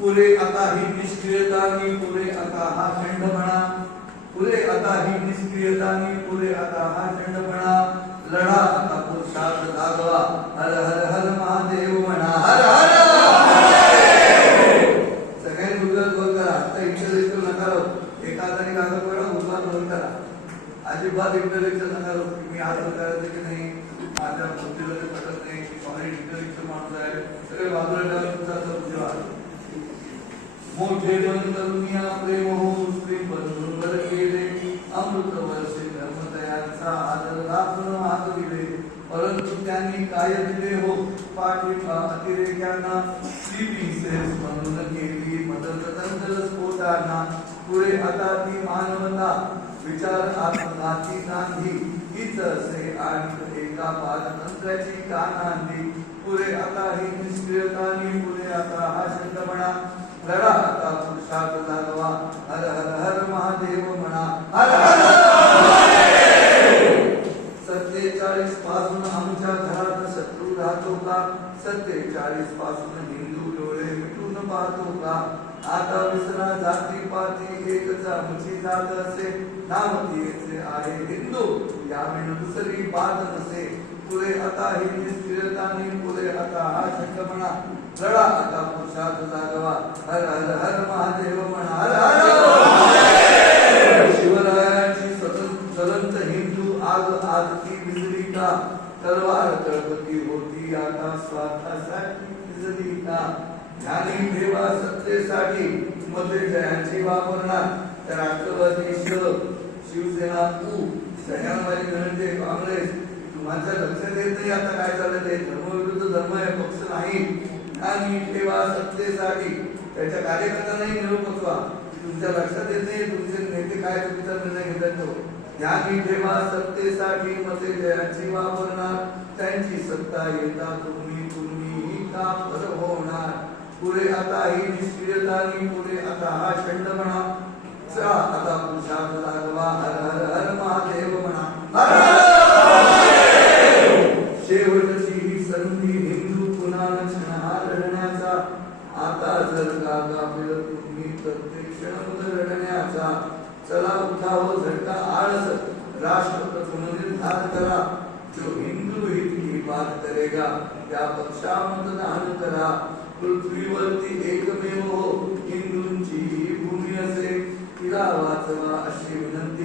पुरे आता ही निष्क्रियता मी पुरे आता हा खंडपणा पुरे आता ही निष्क्रियता मी पुरे आता हा खंडपणा लढा आता पुरुषार्थ जागवा हर हर हर महादेव म्हणा. हर हर सगळ्यांनी उजव्यात वर करा. आता इंटलेक्चुअल नका राहू एका हाताने कागद पकडा उजवात वर करा. अजिबात इंटलेक्चुअल नका राहू मी असं करायचं की नाही. माझ्या बुद्धीला ते पटत नाही. माणूस आहे सगळे बाजूला मोठे बन प्रेम हो बंधून वर केले अमृत वर्षे धर्मदयांचा आदर राखून हात दिले. परंतु त्यांनी काय दिले हो? पाठिंबा अतिरेक्यांना स्लीपिंग म्हणून केली. मदत तंत्र स्फोटांना पुढे आता ती मानवता. विचार आत्मघाती नाही. हीच असे आणि एका पाच पारतंत्र्याची कानांदी पुढे आता ही निष्क्रियता पुढे आता हा शब्द म्हणा लढा आता पुरुषार्थ जागवा. हर हर हर महादेव म्हणा. हर हर सत्तेचाळीसपासून आमच्या घरात शत्रू राहतो का? सत्तेचाळीसपासून हिंदू डोळे मिटून पाहतो का? आता विसरा जाती पाती एकच आमची जात असे नाम तीचे आहे हिंदू यावेळी दुसरी बात नसे. पुरे आता ही निस्थिरतानी पुरे आता हा शंकपणा लढा आता पुरुषार्थ जागवा. हर हर हर महादेव म्हणा. हर हर शिवरायांची स्वतंत्र ज्वलंत हिंदू आग आज ती विजली का? तलवार तळपती होती आता स्वार्थासाठी विजली का? आणि देवा सत्तेसाठी मध्ये जयांची वापरणार तर राष्ट्रवादी शिवसेना तू सगळ्यांमध्ये धनंजय काँग्रेस तुम्हाला लक्षात येत नाही आता काय झालं ते? धर्मविरुद्ध धर्म हे पक्ष नाही. आणि ठेवा सत्तेसाठी त्याच्या कार्यकर्त्यांनाही निरोप पोचवा तुमच्या लक्षात येत नाही तुमचे नेते काय चुकीचा निर्णय घेतात तो? ज्ञानी ठेवा सत्तेसाठी मते जयांची वापरणार त्यांची सत्ता येता तुम्ही तुम्ही का फर होणार पुढे आता ही निष्क्रियता आणि पुढे आता हा छंड म्हणा चला आता पुरुषार्थ लागवा. हर हर हर महादेव म्हणा. शेवटची ही संधी हिंदू पुन्हा क्षण लढण्याचा आता जर का गाफील तुम्ही प्रत्येक क्षण लढण्याचा चला उठाव हो, झटका आळस. राष्ट्र प्रथम निर्धार करा. जो हिंदू हित की बात करेगा त्या पक्षा मतदान करा. पृथ्वीवरती एकमेव हो हिंदूंची ही भूमी असे तिला वाचवा अशी विनंती.